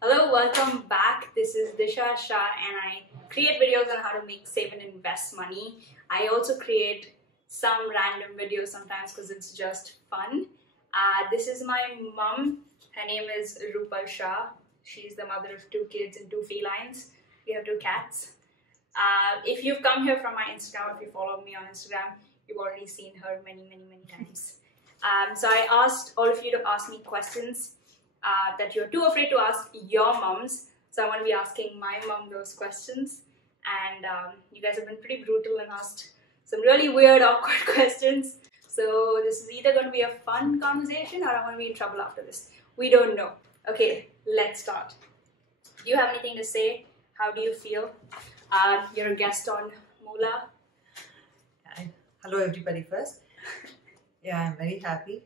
Hello, welcome back. This is Disha Shah and I create videos on how to make, save and invest money. I also create some random videos sometimes because it's just fun. This is my mum. Her name is Rupal Shah. She's the mother of 2 kids and 2 felines. We have 2 cats. If you've come here from my Instagram, if you follow me on Instagram, you've already seen her many times. So I asked all of you to ask me questions that you're too afraid to ask your mums. So I'm going to be asking my mum those questions. And you guys have been pretty brutal and asked some really weird, awkward questions. So this is either going to be a fun conversation or I'm going to be in trouble after this. We don't know. Okay, let's start. Do you have anything to say? How do you feel? You're a guest on Moolah. Hello everybody first. Yeah, I'm very happy.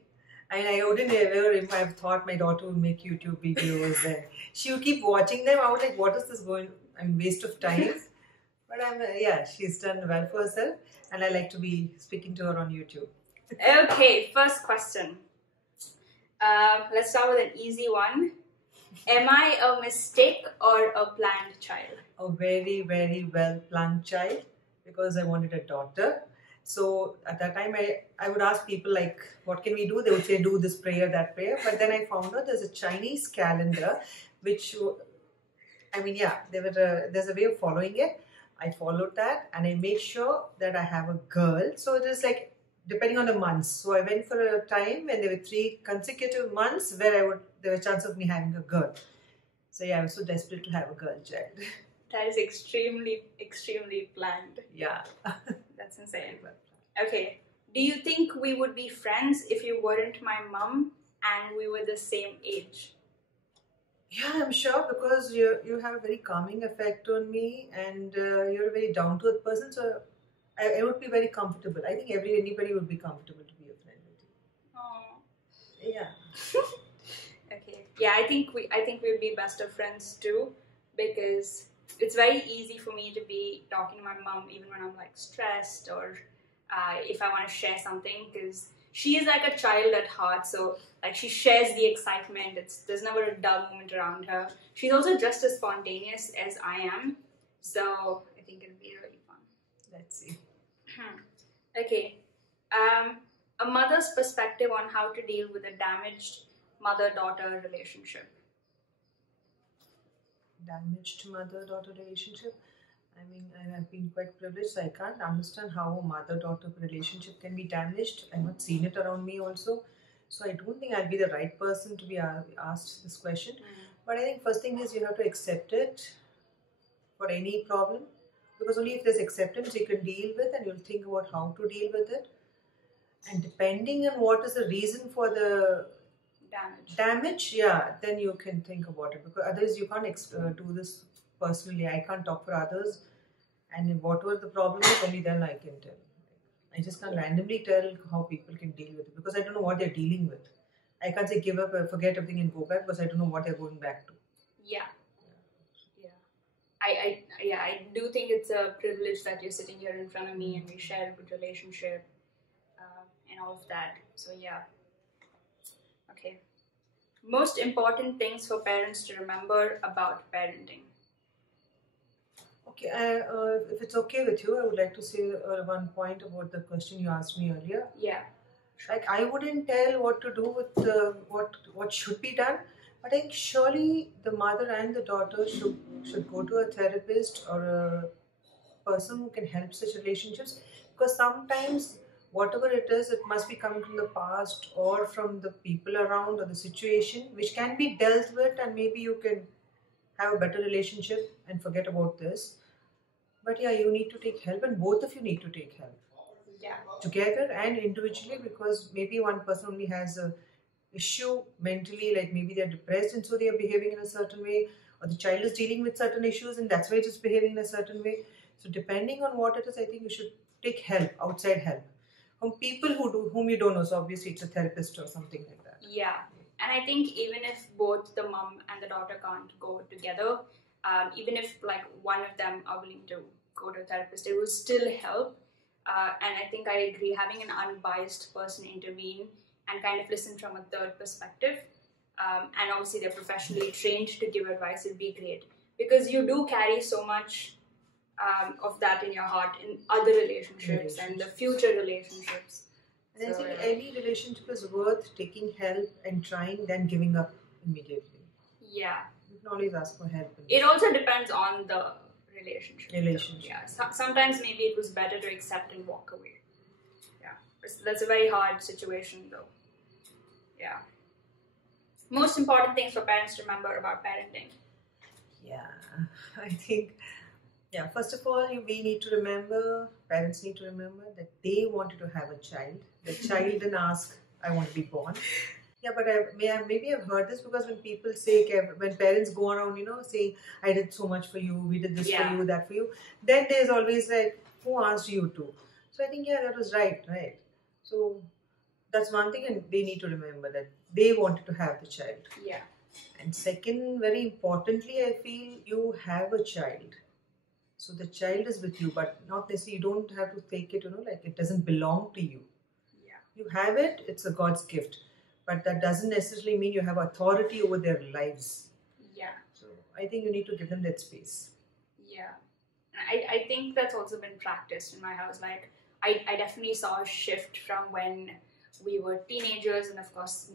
And I wouldn't ever if I've thought my daughter would make YouTube videos and she would keep watching them. I was like, what is this going? Waste of time. But yeah, she's done well for herself and I like to be speaking to her on YouTube. Okay, first question. Let's start with an easy one. Am I a mistake or a planned child? A very well planned child because I wanted a daughter. So at that time I would ask people like, what can we do? They would say do this prayer, that prayer. But then I found out there's a Chinese calendar which, there's a way of following it. I followed that and I made sure that I have a girl. So it is like depending on the months. So I went for a time when there were 3 consecutive months where there was a chance of me having a girl. So yeah, I was so desperate to have a girl child. That is extremely planned. Yeah. That's insane. Okay. Do you think we would be friends if you weren't my mum and we were the same age? Yeah, I'm sure because you have a very calming effect on me and you're a very down-to-earth person. So I would be very comfortable. I think anybody would be comfortable to be a friend with you. Aww. Yeah. Okay. Yeah, I think we'd be best of friends too because it's very easy for me to be talking to my mom even when I'm like stressed or if I want to share something because she is like a child at heart. So like she shares the excitement. There's never a dull moment around her. She's also just as spontaneous as I am. So I think it'll be really fun. Let's see. Okay. A mother's perspective on how to deal with a damaged mother-daughter relationship. Damaged mother-daughter relationship. I mean, I have been quite privileged, so I can't understand how a mother-daughter relationship can be damaged. I've not seen it around me also. So I don't think I'll be the right person to be asked this question. But I think first thing is you have to accept it for any problem. Because only if there's acceptance you can deal with and you'll think about how to deal with it. And depending on what is the reason for the damage, yeah, then you can think about it. Because otherwise you can't do this personally. I can't talk for others. And whatever the problem is, only then I can tell. I just can't randomly tell how people can deal with it because I don't know what they're dealing with. I can't say give up, forget everything and go back because I don't know what they're going back to. Yeah. I do think it's a privilege that you're sitting here in front of me and we share a good relationship and all of that. So yeah. Okay. Most important things for parents to remember about parenting. Okay, if it's okay with you, I would like to say one point about the question you asked me earlier. Yeah. Like I wouldn't tell what to do with what should be done, but I think surely the mother and the daughter should go to a therapist or a person who can help such relationships because sometimes whatever it is, it must be coming from the past or from the people around or the situation which can be dealt with and maybe you can have a better relationship and forget about this. But yeah, you need to take help and both of you need to take help. Yeah. Together and individually because maybe one person only has a issue mentally, like maybe they're depressed and so they are behaving in a certain way, or the child is dealing with certain issues and that's why it's just behaving in a certain way. So depending on what it is, I think you should take help, outside help from people whom you don't know. So obviously it's a therapist or something like that. Yeah, and I think even if both the mom and the daughter can't go together, even if like one of them are willing to go to a therapist, it will still help. And I think I agree, having an unbiased person intervene and kind of listen from a third perspective and obviously they're professionally trained to give advice, it'd be great. Because you do carry so much of that in your heart in other relationships and the future relationships. And I think any relationship is worth taking help and trying than giving up immediately. Yeah. You can always ask for help. It also depends on the relationship. Yeah. Sometimes maybe it was better to accept and walk away. Yeah. That's a very hard situation though. Yeah. Most important things for parents to remember about parenting. Yeah. I think, first of all, we need to remember, parents need to remember that they wanted to have a child. The child didn't ask, I want to be born. Yeah, but maybe I've heard this because when people say, when parents go around, saying, I did so much for you, we did this for you, that for you, then there's always like, who asked you to? So I think, that was right. So that's one thing, and they need to remember that they wanted to have the child. Yeah. And second, very importantly, I feel you have a child. So the child is with you, but not necessarily, you don't have to take it, like it doesn't belong to you. Yeah. You have it, it's a God's gift. But that doesn't necessarily mean you have authority over their lives. Yeah. So I think you need to give them that space. Yeah. I think that's also been practiced in my house. Like, I definitely saw a shift from when we were teenagers and, of course,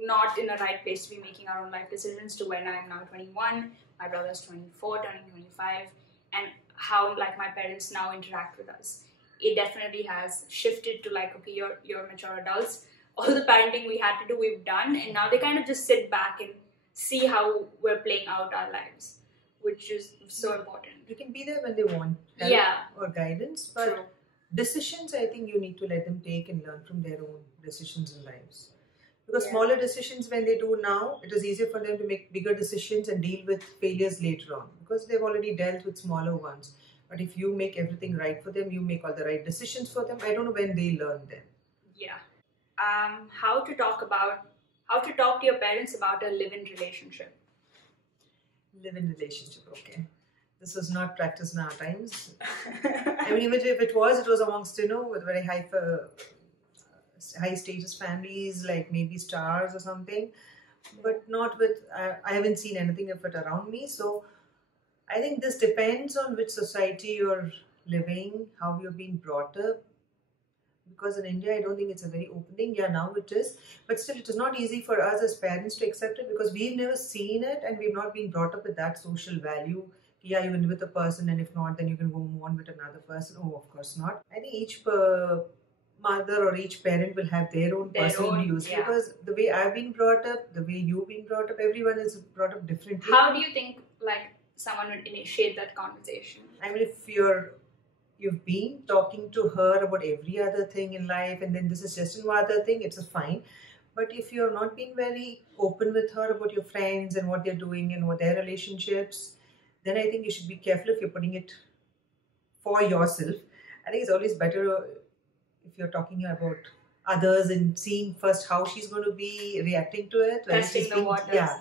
not in a right place to be making our own life decisions, to when I'm now 21, my brother's 24, turning 25, and how, like, my parents now interact with us. It definitely has shifted to, like, okay, you're mature adults. All the parenting we had to do, we've done, and now they kind of just sit back and see how we're playing out our lives, which is so important. You can be there when they want help or guidance, but decisions, I think you need to let them take and learn from their own decisions in lives. Because smaller decisions, when they do now, it is easier for them to make bigger decisions and deal with failures later on, because they've already dealt with smaller ones. But if you make everything right for them, you make all the right decisions for them, I don't know when they learn them. Yeah. How to talk to your parents about a live-in relationship. Live-in relationship, okay. This was not practiced in our times. I mean, even if it was amongst, with very high status families, like maybe stars or something, but not with, I haven't seen anything of it around me. So I think this depends on which society you're living, how you're being brought up. Because in India, I don't think it's a very open thing. Yeah, now it is. But still, it is not easy for us as parents to accept it because we've never seen it and we've not been brought up with that social value. Yeah, you can live with a person, and if not, then you can go on with another person. Oh, of course not. I think each mother or each parent will have their own personal views. Yeah. Because the way I've been brought up, the way you've been brought up, everyone is brought up differently. How do you think, like, someone would initiate that conversation? I mean, if you've been talking to her about every other thing in life, and then this is just one other thing, it's fine. But if you're not being very open with her about your friends and what they're doing and what their relationships, then I think you should be careful if you're putting it for yourself. I think it's always better if you're talking about others and seeing first how she's going to be reacting to it. Testing the waters. Yeah.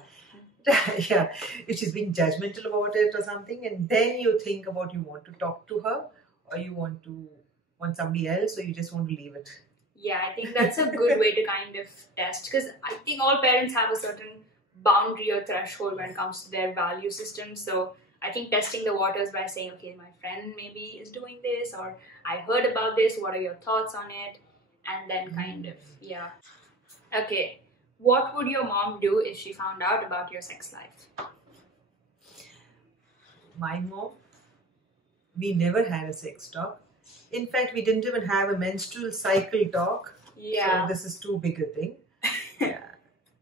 Yeah, if she's being judgmental about it or something, and then you think about you want to talk to her, or you want somebody else, or you just want to leave it. Yeah, I think that's a good way to kind of test, because I think all parents have a certain boundary or threshold when it comes to their value system. So I think testing the waters by saying, okay, my friend maybe is doing this, or I heard about this, what are your thoughts on it? And then kind of, Okay, what would your mom do if she found out about your sex life? My mom, we never had a sex talk. In fact, we didn't even have a menstrual cycle talk. Yeah. So this is too big a thing. Yeah.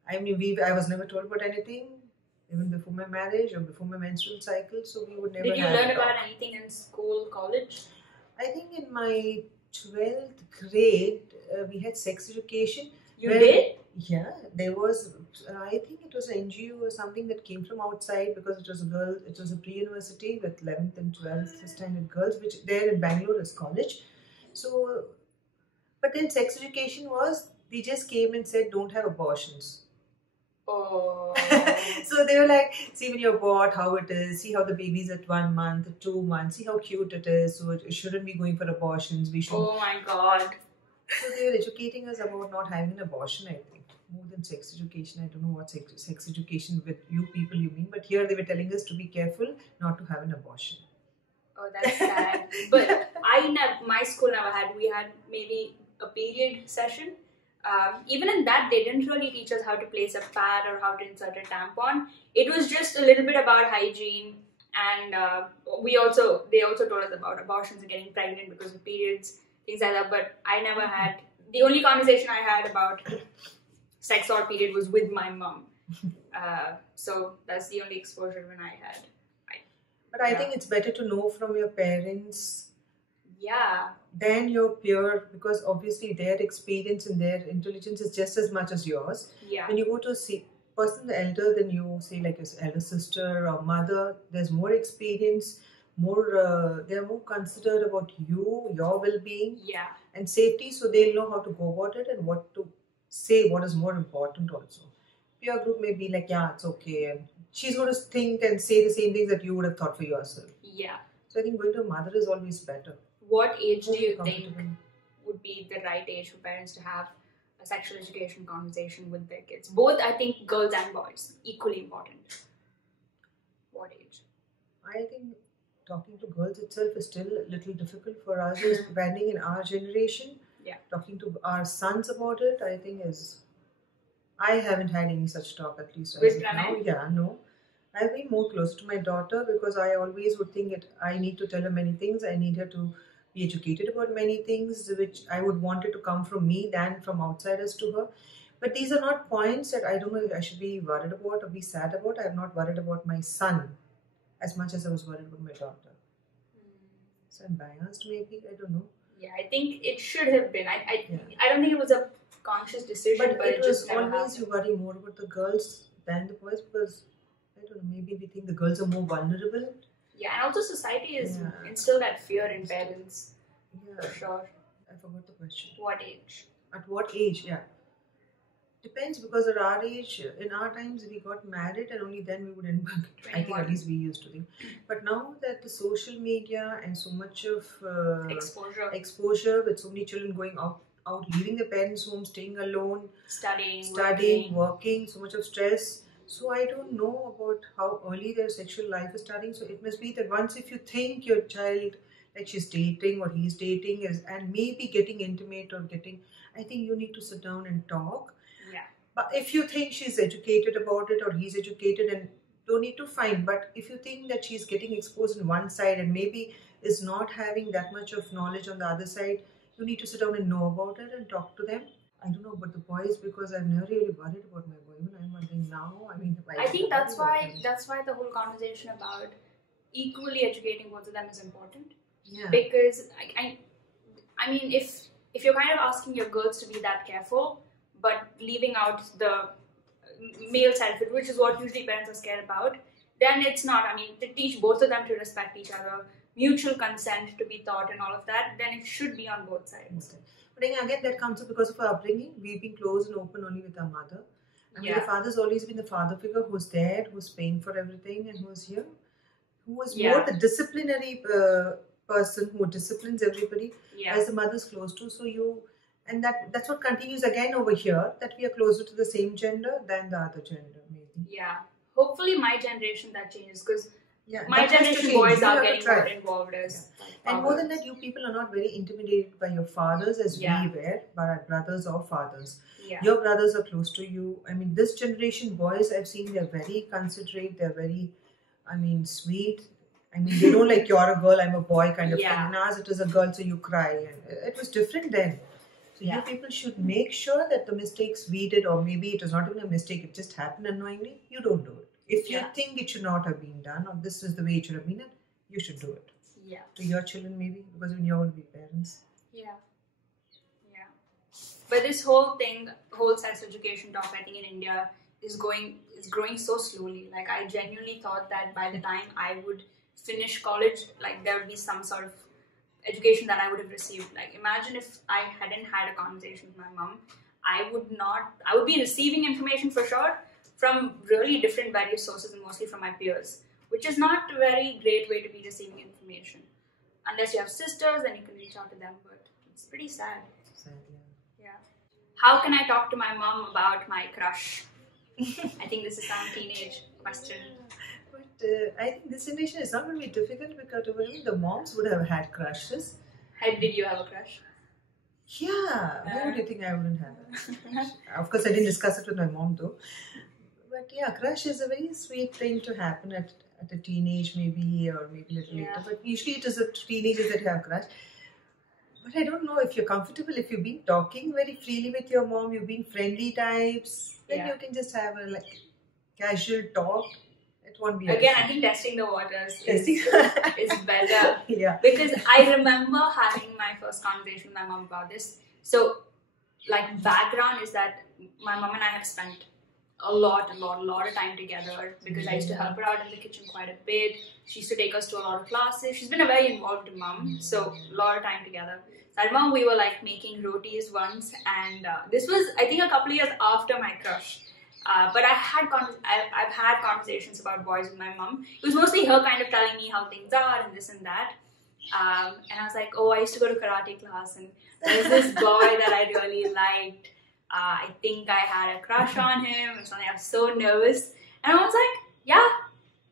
I mean, I was never told about anything, even before my marriage or before my menstrual cycle. So we would never. Did you learn about anything in school, college? I think in my 12th grade, we had sex education. You did? Yeah, there was, I think it was an NGO or something that came from outside, because it was a pre-university with 11th and 12th standard girls, which there in Bangalore is college. So, but then sex education was, they just came and said, don't have abortions. Oh. So they were like, see when you're bought, how it is, see how the baby's at 1 month, 2 months, see how cute it is, so it shouldn't be going for abortions, we should. Oh my God. So they were educating us about not having an abortion, I think. more than sex education. I don't know what sex education with you people you mean, but here they were telling us to be careful not to have an abortion. Oh, that's sad. But my school never had. We had maybe a period session. Even in that, they didn't really teach us how to place a pad or how to insert a tampon. It was just a little bit about hygiene, and they also told us about abortions and getting pregnant because of periods, things like that. But I never had. The only conversation I had about sex or period was with my mom. So that's the only exposure when I had. But I think it's better to know from your parents Yeah. than your peer, because obviously their experience and their intelligence is just as much as yours. Yeah. When you go to see person elder than you, say like your elder sister or mother, there's more experience, more they're more considered about you, your well-being, Yeah. and safety, so they'll know how to go about it and what to say, what is more important also. Peer group may be like, yeah, it's okay, and she's going to think and say the same things that you would have thought for yourself. Yeah. So I think going to a mother is always better. What age do you think would be the right age for parents to have a sexual education conversation with their kids? Both, I think, girls and boys, equally important. What age? I think talking to girls itself is still a little difficult for us, depending in our generation. Yeah. Talking to our sons about it, I think I haven't had any such talk, at least as of now. Yeah, no. I've been more close to my daughter because I always would think that I need to tell her many things. I need her to be educated about many things, which I would want it to come from me than from outsiders to her. But these are not points that I don't know if I should be worried about or be sad about. I'm not worried about my son as much as I was worried about my daughter. So I'm biased, maybe. I don't know. Yeah, I think it should have been. I don't think it was a conscious decision, but it was just always you worry more about the girls than the boys because I don't know, maybe we think the girls are more vulnerable. Yeah, and also society is instilled that fear in parents. Yeah, for sure. I forgot the question. What age? At what age? Yeah. Depends, because at our age, in our times, we got married and only then we would embark. I think at least we used to think. But now that the social media and so much of exposure with so many children going out, leaving their parents' home, staying alone, studying, working, so much of stress. So I don't know about how early their sexual life is starting. So it must be that once if you think your child, like she's dating or he's dating, and maybe getting intimate or I think you need to sit down and talk. Yeah. But if you think she's educated about it or he's educated, and don't need to find. But if you think that she's getting exposed on one side and maybe is not having that much of knowledge on the other side, you need to sit down and know about it and talk to them. I don't know about the boys because I've never really worried about my boy. Even I'm wondering now. I think that's why the whole conversation about equally educating both of them is important. Yeah. Because I mean, if you're kind of asking your girls to be that careful, but leaving out the male side of it, which is what usually parents are scared about, then it's not. I mean, to teach both of them to respect each other, mutual consent to be taught, and all of that, then it should be on both sides. Okay. But again, that comes up because of our upbringing. We've been close and open only with our mother. The father's always been the father figure who's there, who's paying for everything, and who's here, who was more the disciplinary person who disciplines everybody, as the mother's close to. So and that's what continues again over here, that we are closer to the same gender than the other gender, maybe. Yeah. Hopefully my generation that changes, because my generation boys are getting more involved as and more than that, you people are not very intimidated by your fathers as we were, by our brothers or fathers. Your brothers are close to you. I mean, this generation boys I've seen, they're very considerate, they're very, sweet. They don't like you're a girl, I'm a boy kind of thing. And ours, it is a girl, so you cry. And it was different then. So you people should make sure that the mistakes we did, or maybe it was not even a mistake, it just happened unknowingly, you don't do it. If you think it should not have been done, or this is the way it should have been done, you should do it. Yeah. To your children maybe, because when you're going to be parents. Yeah. Yeah. But this whole sex education talk, I think in India is growing so slowly. Like, I genuinely thought that by the time I would finish college, like there would be some sort of education that I would have received. Like, imagine if I hadn't had a conversation with my mom, I would be receiving information for sure from really different various sources, and mostly from my peers, which is not a very great way to be receiving information. Unless you have sisters, then you can reach out to them, but it's pretty sad. Sad, yeah. how can I talk to my mom about my crush? I think this is some teenage question. But I think this generation is not going to be difficult because the moms would have had crushes. Did you have a crush? Yeah, why would you think I wouldn't have it? Of course, I didn't discuss it with my mom though. But yeah, crush is a very sweet thing to happen at a teenage maybe, or maybe a little later. But usually it is the teenagers that have crush. But I don't know if you're comfortable, if you've been talking very freely with your mom, you've been friendly types, then you can just have a like casual talk. It won't be again. I think testing the waters is better. Yeah. Because I remember having my first conversation with my mom about this. So, like, background is that my mom and I have spent a lot of time together because I used to help her out in the kitchen quite a bit. She used to take us to a lot of classes. She's been a very involved mom, so a lot of time together. So I remember we were like making rotis once, and this was, I think, a couple of years after my crush. But I've had conversations about boys with my mom. It was mostly her kind of telling me how things are and this and that. And I was like, oh, I used to go to karate class, and there's this boy that I really liked. I think I had a crush on him or something. I was so nervous. And I was like, yeah.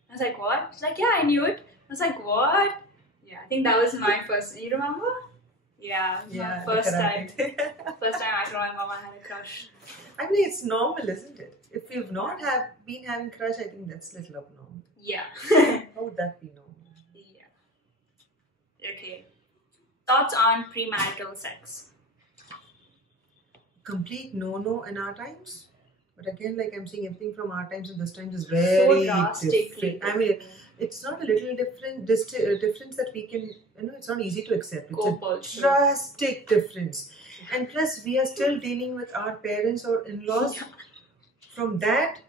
I was like, what? She's like, yeah, I knew it. I was like, what? Yeah, I think that was my first. You remember? Yeah, my first time. First time I told my mom I had a crush. I mean, it's normal, isn't it? If you've not been having crush, I think that's a little abnormal. Yeah. How would that be normal? Yeah. Okay. Thoughts on premarital sex? Complete no in our times. But again, like I'm saying, everything from our times and this time is very different. I mean, it's not a little difference that we can, it's not easy to accept. It's a drastic difference. And plus, we are still dealing with our parents or in-laws. Yeah. From that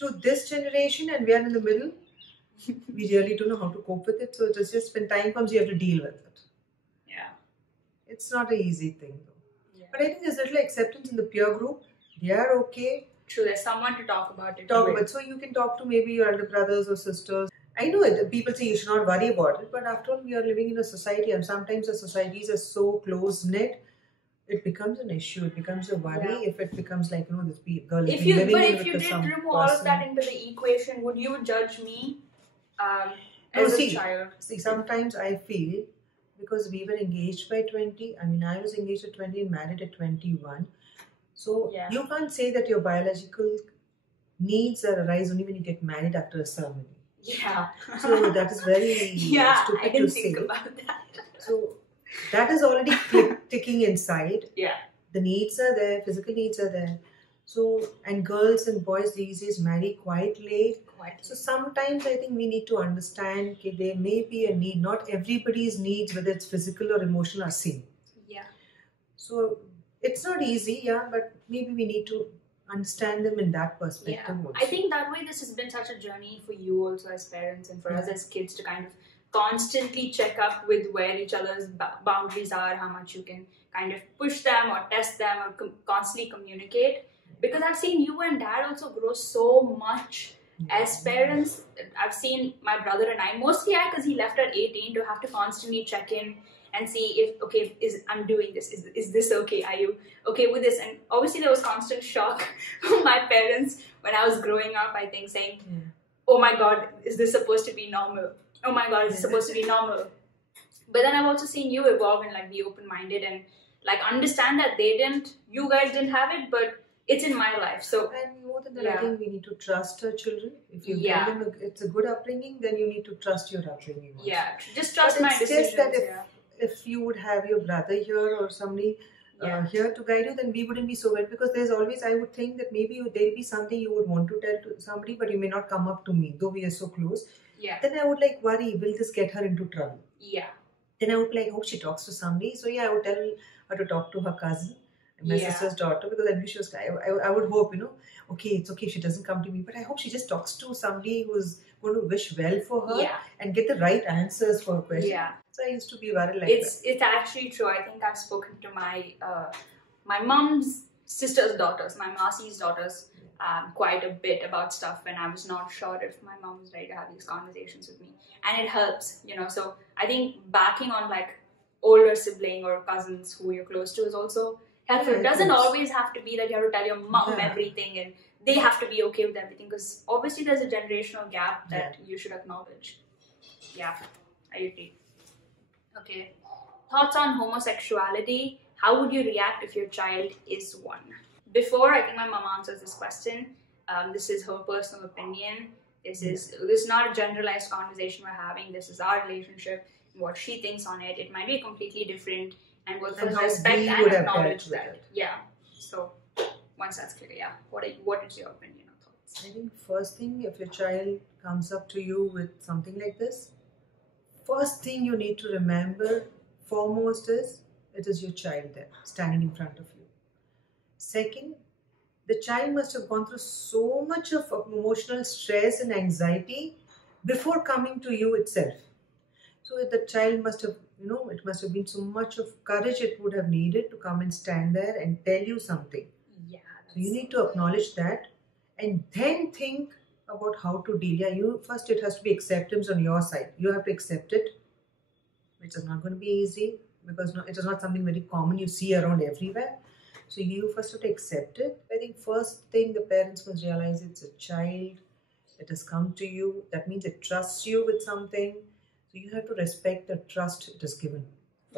to this generation, and we are in the middle, we really don't know how to cope with it. So it's just when time comes, you have to deal with it. Yeah. It's not an easy thing though. Yeah. But I think there's little acceptance in the peer group. They are okay. True, there's someone to talk about it. So you can talk to maybe your elder brothers or sisters. I know it, people say you should not worry about it, but after all, we are living in a society, and sometimes the societies are so close-knit, it becomes an issue. It becomes a worry if it becomes like, this girl is living with some person. But if you did remove all of that into the equation, would you judge me as a child? See, sometimes I feel, because we were engaged by 20, I mean, I was engaged at 20 and married at 21. So you can't say that your biological needs arise only when you get married after a ceremony. Yeah. So that is very stupid I didn't to think say. About that. So that is already ticking inside. Yeah. The needs are there, physical needs are there. So, and girls and boys these days marry quite late. So sometimes I think we need to understand that there may be a need. Not everybody's needs, whether it's physical or emotional, are same. Yeah. So it's not easy, but maybe we need to understand them in that perspective also. I think that way this has been such a journey for you also as parents and for us as kids to kind of constantly check up with where each other's boundaries are, how much you can kind of push them or test them or constantly communicate. Because I've seen you and dad also grow so much as parents. I've seen my brother and I, mostly because he left at 18, to have to constantly check in and see if, I'm doing this, is this okay, are you okay with this? And obviously there was constant shock from my parents when I was growing up, I think, saying, oh my god, is this supposed to be normal? Oh my god, is this supposed to be normal? But then I've also seen you evolve and like be open-minded and like understand that you guys didn't have it, but it's in my life. So, and more than that, I think we need to trust our children. If you give them it's a good upbringing, then you need to trust your upbringing also. Yeah, just trust my decisions. Just that if you would have your brother here or somebody here to guide you, then we wouldn't be so well. Because there's always, I would think that maybe there'll be something you would want to tell to somebody, but you may not come up to me, though we are so close. Yeah. Then I would like worry, will this get her into trouble? Yeah. Then I would be like, oh, she talks to somebody. So I would tell her to talk to her cousin, my sister's daughter, because I knew she was, I would hope, okay, it's okay if she doesn't come to me, but I hope she just talks to somebody who's going to wish well for her and get the right answers for her question. Yeah. So I used to be worried like that. It's actually true. I think I've spoken to my mom's sister's daughters, my Masi's daughters, quite a bit about stuff when I was not sure if my mom was ready to have these conversations with me. And it helps, So I think backing on like older sibling or cousins who you're close to is also helpful. Yeah, It doesn't is. always have to be that you have to tell your mom everything and they have to be okay with everything, because obviously there's a generational gap that you should acknowledge. Yeah, I agree. Okay. Thoughts on homosexuality? How would you react if your child is one? Before I think my mom answers this question, this is her personal opinion. This is not a generalized conversation we're having. This is our relationship, what she thinks on it. It might be completely different, and we'll first respect and acknowledge that. Yeah. So once that's clear, yeah. What is your opinion or thoughts? I think first thing, if your child comes up to you with something like this, first thing you need to remember foremost is it is your child there standing in front of you. Second, the child must have gone through so much of emotional stress and anxiety before coming to you itself. So the child must have, it must have been so much of courage it would have needed to come and stand there and tell you something. Yeah. So you need to acknowledge that and then think about how to deal. Yeah, first it has to be acceptance on your side. You have to accept it, which is not going to be easy because it is not something very common you see around everywhere. So you first have to accept it. I think first thing the parents must realize, it's a child that has come to you. That means it trusts you with something. So you have to respect the trust it is given.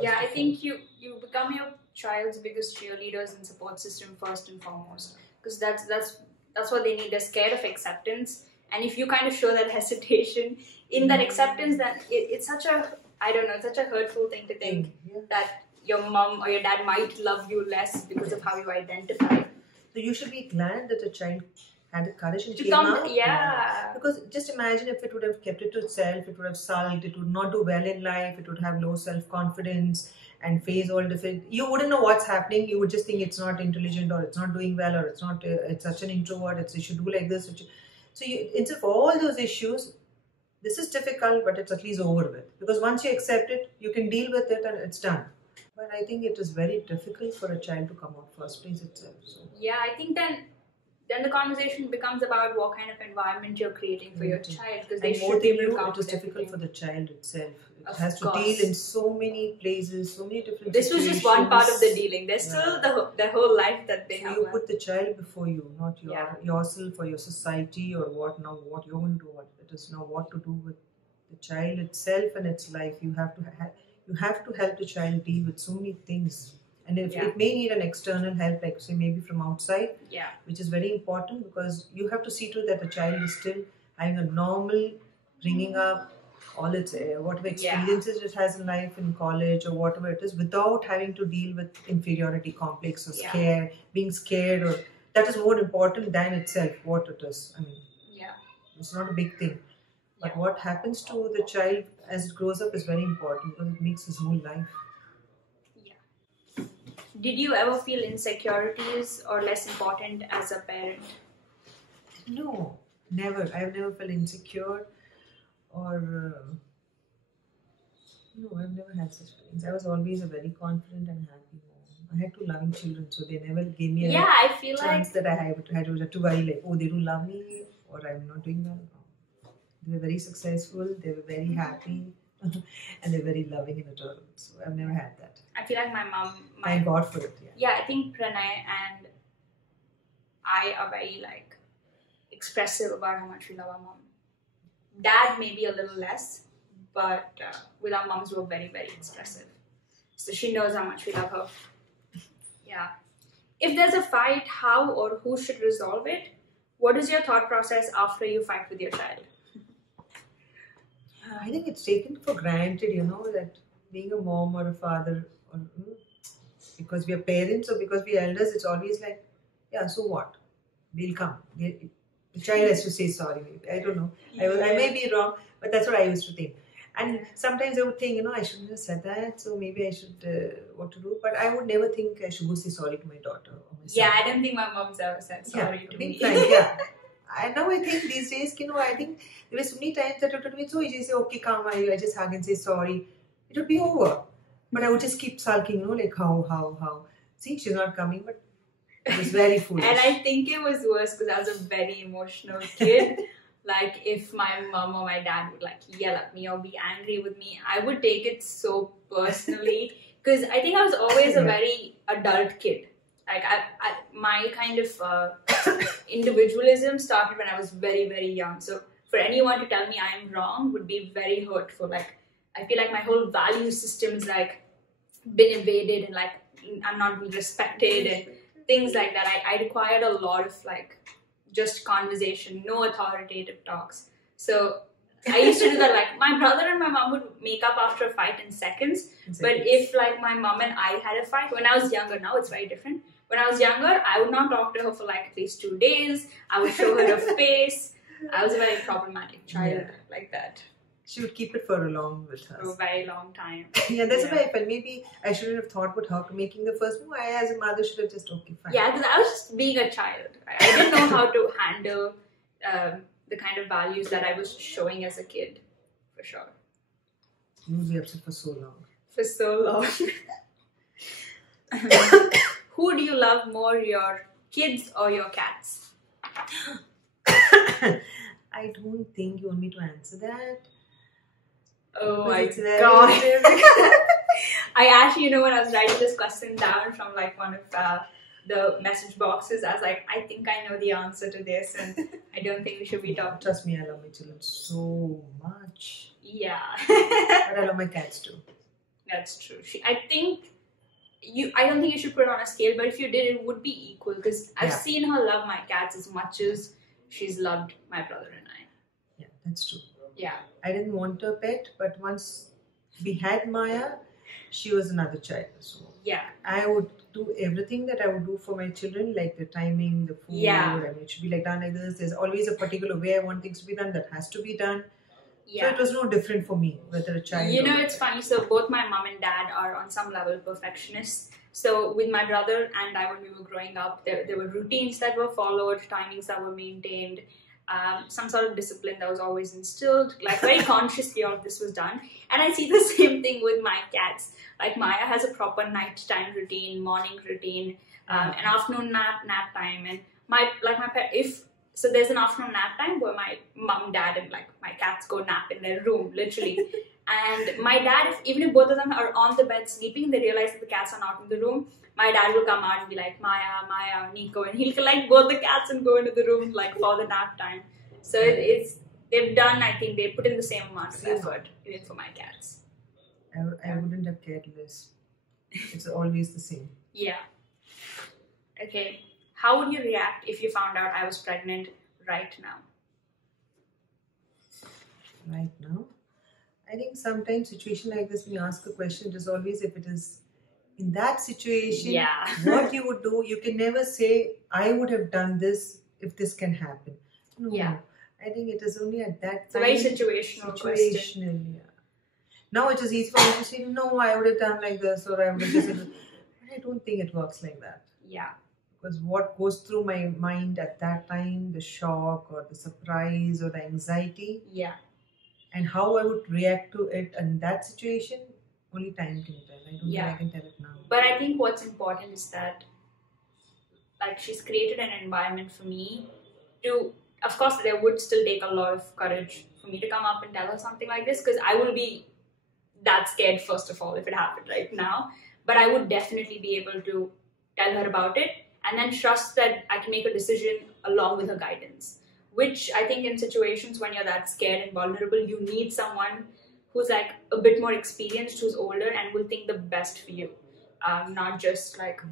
Yeah, I think you become your child's biggest cheerleaders and support system first and foremost, because that's what they need. They're scared of acceptance, and if you kind of show that hesitation in that acceptance, then it's such a it's such a hurtful thing to think that your mom or your dad might love you less because of how you identify. So you should be glad that a child had the courage and to came come out. Yeah. Because just imagine if it would have kept it to itself, it would have sulked, it would not do well in life, it would have low self-confidence and face all different. You wouldn't know what's happening. You would just think it's not intelligent or it's not doing well or it's not. It's such an introvert. It should do like this. So instead of all those issues, this is difficult, but it's at least over with. Because once you accept it, you can deal with it and it's done. But I think it is very difficult for a child to come out first place itself. So. Yeah, I think then the conversation becomes about what kind of environment you're creating for your child, because they should be able to cope. It is difficult for the child itself. It has to deal in so many places, so many different situations. This was just one part of the dealing. There's still the whole life that they have. You put the child before you, not yourself or your society or what you're going to do. It is now what to do with the child itself and its life. You have to help the child deal with so many things. And if it may need an external help, like say maybe from outside, which is very important, because you have to see to it that the child is still having a normal bringing up, all its whatever experiences it has in life, in college or whatever it is, without having to deal with inferiority complex or being scared, or that is more important than itself what it is. I mean, it's not a big thing. But what happens to the child as it grows up is very important, because it makes his whole life. Did you ever feel insecurities or less important as a parent? No, never. I've never felt insecure or... no, I've never had such feelings. I was always a very confident and happy mom. I had two loving children, so they never gave me a chance that I had to worry like, oh, they don't love me or I'm not doing well. They were very successful, they were very happy, and they're very loving and adorable. So I've never had that. I feel like my mom... Thank God for it. Yeah, I think Pranay and I are very expressive about how much we love our mom. Dad maybe a little less, but with our moms we're very, very expressive. So she knows how much we love her. Yeah. If there's a fight, how or who should resolve it? What is your thought process after you fight with your child? I think it's taken for granted, that being a mom or a father, or, because we are parents or because we are elders, it's always like, so what? We'll come. The child has to say sorry. Maybe. I don't know. I may be wrong, but that's what I used to think. And sometimes I would think, I shouldn't have said that, so maybe I should, what to do. But I would never think I should go say sorry to my daughter or my son. Yeah, I don't think my mom's ever said sorry to me. I think these days, I think there were so many times that it would be so easy to say, okay, come, I just hug and say sorry. It would be over. But I would just keep sulking, like how. See, she's not coming, but it was very foolish. And I think it was worse because I was a very emotional kid. If my mom or my dad would yell at me or be angry with me, I would take it so personally. Because I think I was always a very adult kid. Like my kind of individualism started when I was very, very young. So for anyone to tell me I am wrong would be very hurtful. Like I feel like my whole value system is like been invaded, and like I'm not being respected and things like that. I required a lot of like just conversation, no authoritative talks. So I used to do that. Like my brother and my mom would make up after a fight in seconds. But if like my mom and I had a fight when I was younger, now it's very different. When I was younger, I would not talk to her for like at least 2 days. I would show her a face. I was a very problematic child like that. She would keep it for a long with her. For a very long time. Yeah, that's why I felt maybe I shouldn't have thought about her making the first move. I, as a mother, should have just, okay, fine. Yeah, because I was just being a child. I didn't know how to handle the kind of values that I was showing as a kid, for sure. You would be upset for so long. For so long. Who do you love more, your kids or your cats? I don't think you want me to answer that. Oh my god. I actually, when I was writing this question down from like one of the message boxes, I was like, I think I know the answer to this, and I don't think we should be talking. Trust me, I love my children so much. Yeah. But I love my cats too. That's true. I don't think you should put it on a scale, but if you did, it would be equal, because I've seen her love my cats as much as she's loved my brother and I. Yeah, that's true. Yeah. I didn't want a pet, but once we had Maya, she was another child. So yeah, I would do everything that I would do for my children, like the timing, the food. Yeah. I mean, it should be like done like this. There's always a particular way I want things to be done that has to be done. Yeah. So it was no different for me, whether a child. It's funny. So both my mom and dad are on some level perfectionists. So with my brother and I, when we were growing up, there were routines that were followed, timings that were maintained, some sort of discipline that was always instilled. Like very consciously, all of this was done. And I see the same thing with my cats. Like Maya has a proper nighttime routine, morning routine, an afternoon nap time, and so there's an afternoon nap time where my mom, dad, and like my cats go nap in their room, literally. And my dad, even if both of them are on the bed sleeping, they realize that the cats are not in the room. My dad will come out and be like, Maya, Nico, and he'll collect both the cats and go into the room like for the nap time. So I think they put in the same amount of effort even for my cats. I wouldn't have cared less. It's always the same. Yeah. Okay. How would you react if you found out I was pregnant right now? Right now? I think sometimes situation like this, when you ask a question, it is always if it is in that situation, what you would do. You can never say, I would have done this if this can happen. No. Yeah. I think it is only at that time. It's a very situational question. Yeah. Now it is easy for me to say, no, I would have done like this, or I would have just said, but I don't think it works like that. Yeah. Because what goes through my mind at that time, the shock or the surprise or the anxiety, and how I would react to it in that situation, only time can tell. I don't think I can tell it now. But I think what's important is that, like, she's created an environment for me to, of course, there would still take a lot of courage for me to come up and tell her something like this, because I will be that scared, first of all, if it happened right now. But I would definitely be able to tell her about it, and then trust that I can make a decision along with her guidance. Which I think in situations when you're that scared and vulnerable, you need someone who's like a bit more experienced, who's older, and will think the best for you. Not just like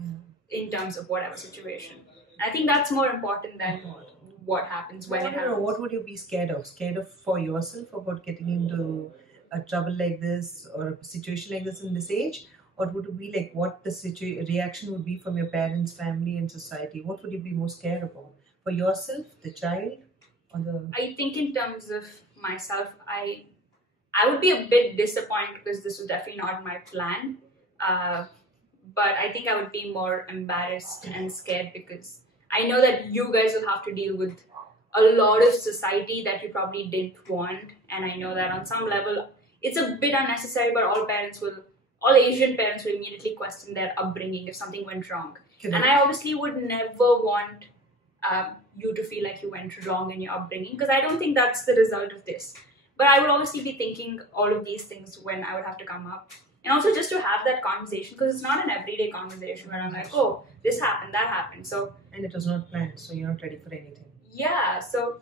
in terms of whatever situation. I think that's more important than what happens when it happens. What would you be scared of? Scared of for yourself about getting into a trouble like this or a situation like this in this age? Or would it be like what the reaction would be from your parents, family, and society? What would you be most scared about? For yourself, the child, or the... I think in terms of myself, I would be a bit disappointed because this was definitely not my plan. But I think I would be more embarrassed and scared because I know that you guys will have to deal with a lot of society that you probably didn't want. And I know that on some level, it's a bit unnecessary, but all Asian parents will immediately question their upbringing if something went wrong. And I obviously would never want you to feel like you went wrong in your upbringing, because I don't think that's the result of this. But I would obviously be thinking all of these things when I would have to come up. And also just to have that conversation, because it's not an everyday conversation where I'm like, oh, this happened, that happened. So and it was not planned, so you're not ready for anything. Yeah, so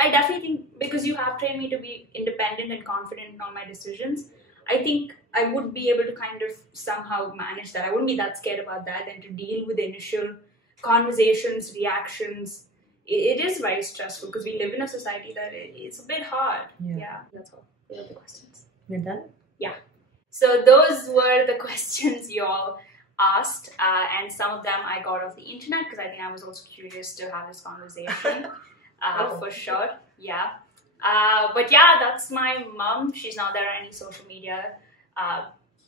I definitely think because you have trained me to be independent and confident in all my decisions, I think I would be able to kind of somehow manage that. I wouldn't be that scared about that, and to deal with the initial conversations, reactions. It is very stressful because we live in a society that it's a bit hard. Yeah, that's all. Those are the questions. You're done? Yeah. So those were the questions you all asked, and some of them I got off the internet because I think I was also curious to have this conversation. For sure. Yeah. But yeah, that's my mom. She's not there on any social media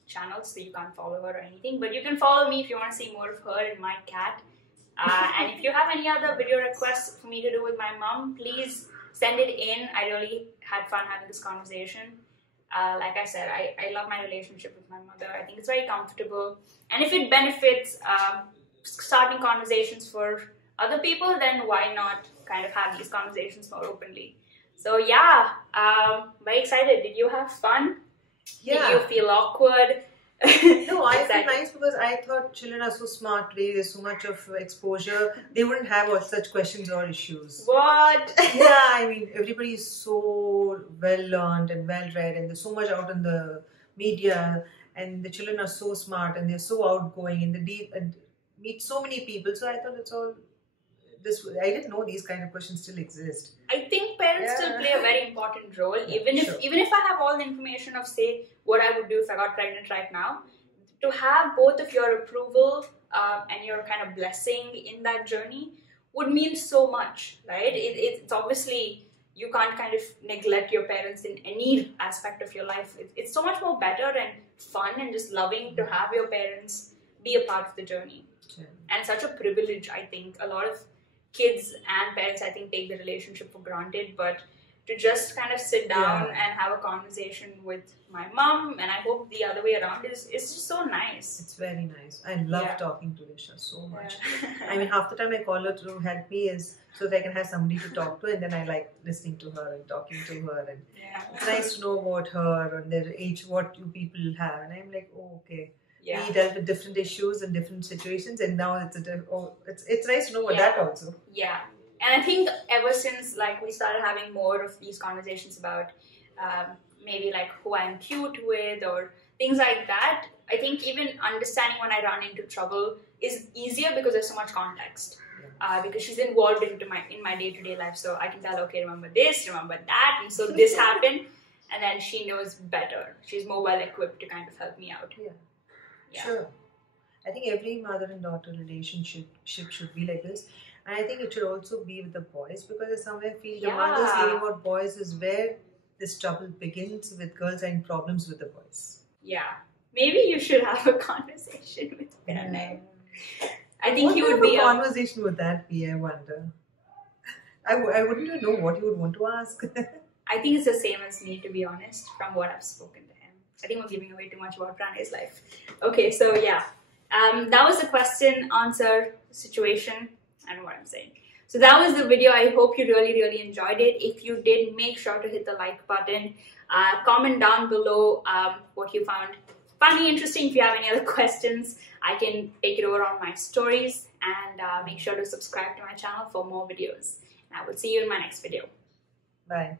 channels, so you can't follow her or anything. But you can follow me if you want to see more of her and my cat. And if you have any other video requests for me to do with my mom, please send it in. I really had fun having this conversation. Like I said, I love my relationship with my mother. I think it's very comfortable. And if it benefits starting conversations for other people, then why not kind of have these conversations more openly? So yeah, very excited. Did you have fun? Yeah. Did you feel awkward? No, I feel nice because I thought children are so smart today. There's so much of exposure. They wouldn't have all such questions or issues. What? Yeah, I mean, everybody is so well learned and well read, and there's so much out in the media, and the children are so smart and they're so outgoing and and meet so many people. So I thought it's all this. I didn't know these kind of questions still exist. I think parents still play a very important role. Even if I have all the information of, say, what I would do if I got pregnant right now, to have both of your approval and your kind of blessing in that journey would mean so much, right? It's obviously, you can't kind of neglect your parents in any aspect of your life. It's so much more better and fun and just loving to have your parents be a part of the journey. Yeah. And such a privilege, I think. A lot of kids and parents, I think, take the relationship for granted, but to just kind of sit down and have a conversation with my mom, and I hope the other way around, is just so nice. It's very nice. I love talking to Risha so much. Yeah. I mean, half the time I call her to help me is so that I can have somebody to talk to, and then I like listening to her and talking to her, and it's nice to know about her and their age, what you people have, and I'm like, oh, okay. Yeah. We dealt with different issues and different situations, and now it's nice to know about that also. Yeah, and I think ever since we started having more of these conversations about maybe who I'm cute with or things like that, I think even understanding when I run into trouble is easier because there's so much context. Because she's involved in my day-to-day life, so I can tell, okay, remember this, remember that, and so this happened, and then she knows better. She's more well-equipped to kind of help me out. Yeah. Sure. I think every mother and daughter relationship should be like this. And I think it should also be with the boys, because I somewhere feel the mothers hearing about boys is where this trouble begins. With girls and problems with the boys. Yeah. Maybe you should have a conversation with him. I think what he would be a conversation would that be, I wonder. I wouldn't even know what you would want to ask. I think it's the same as me, to be honest, from what I've spoken to him. I think we're giving away too much about Pranay's life. Okay, so yeah. That was the question answer situation. I don't know what I'm saying. So that was the video. I hope you really enjoyed it. If you did, make sure to hit the like button. Comment down below what you found funny, interesting. If you have any other questions, I can take it over on my stories. And make sure to subscribe to my channel for more videos. And I will see you in my next video. Bye.